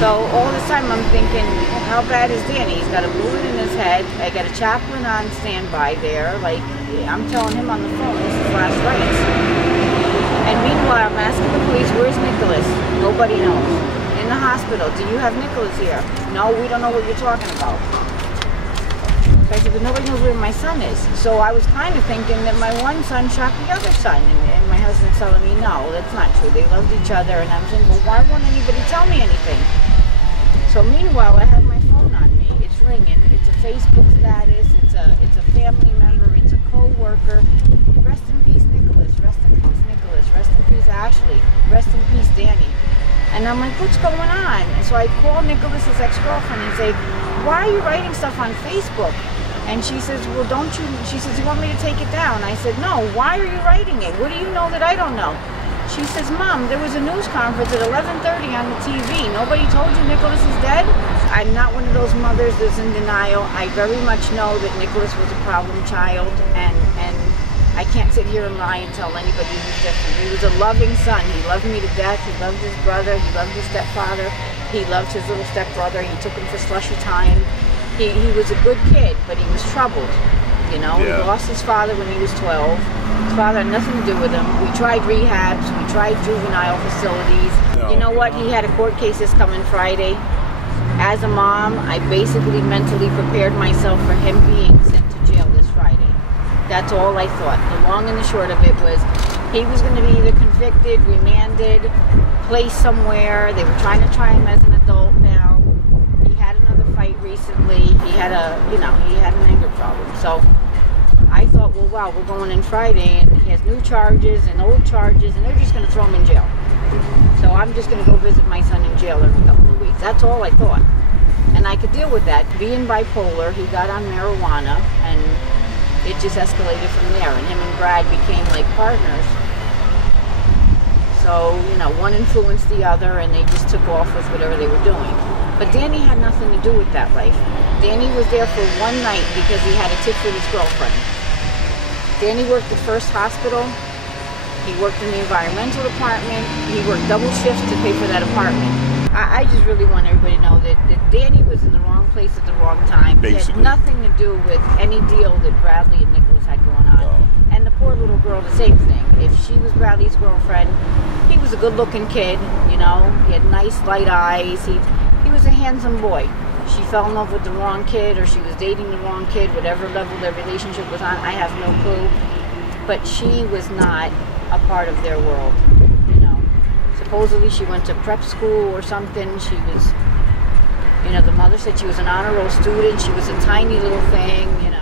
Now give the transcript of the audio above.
So all this time I'm thinking, how bad is Danny? He's got a bullet in his head. I got a chaplain on standby there. Like, I'm telling him on the phone, this is last rites. And meanwhile, I'm asking the police, where's Nicholas? Nobody knows. In the hospital, do you have Nicholas here? No, we don't know what you're talking about. I said, but nobody knows where my son is. So I was kind of thinking that my one son shot the other son. And my husband's telling me, no, that's not true. They loved each other. And I'm saying, well, why won't anybody tell me anything? So meanwhile, I have my phone on me. It's ringing. It's a Facebook status. It's a family member. It's a co-worker. Rest in peace, Nicholas. Rest in peace, Nicholas. Rest in peace, Ashley. Rest in peace, Danny. And I'm like, what's going on? And so I call Nicholas's ex-girlfriend and say, why are you writing stuff on Facebook? And she says, well, don't you, she says, you want me to take it down? I said, no, why are you writing it? What do you know that I don't know? She says, Mom, there was a news conference at 11:30 on the TV. Nobody told you Nicholas is dead? I'm not one of those mothers that's in denial. I very much know that Nicholas was a problem child, and I can't sit here and lie and tell anybody who's different. He was a loving son. He loved me to death. He loved his brother. He loved his stepfather. He loved his little stepbrother. He took him for slushy time. He was a good kid, but he was troubled. You know, Yeah. He lost his father when he was 12. His father had nothing to do with him. We tried rehabs. We tried juvenile facilities. No. You know what? He had a court case this coming Friday. As a mom, I basically mentally prepared myself for him being sent to jail this Friday. That's all I thought. The long and the short of it was he was going to be either convicted, remanded, placed somewhere. They were trying to try him as an adult now. He had another fight recently. He had an anger problem. So I thought, well, wow, we're going in Friday and he has new charges and old charges and they're just going to throw him in jail. So I'm just going to go visit my son in jail every couple of weeks. That's all I thought. And I could deal with that. Being bipolar, he got on marijuana and it just escalated from there. And him and Brad became like partners. So, you know, one influenced the other and they just took off with whatever they were doing. But Danny had nothing to do with that life. Danny was there for one night because he had a tip with his girlfriend. Danny worked at First Hospital. He worked in the environmental department. He worked double shifts to pay for that apartment. I just really want everybody to know that Danny was in the wrong place at the wrong time. Basically. It had nothing to do with any deal that Bradley and Nicholas had going on. No. And the poor little girl, the same thing. If she was Bradley's girlfriend, he was a good-looking kid, you know. He had nice, light eyes. He was a handsome boy. She fell in love with the wrong kid or she was dating the wrong kid, whatever level their relationship was on, I have no clue. But she was not a part of their world, you know. Supposedly she went to prep school or something. She was, you know, the mother said she was an honor roll student. She was a tiny little thing, you know.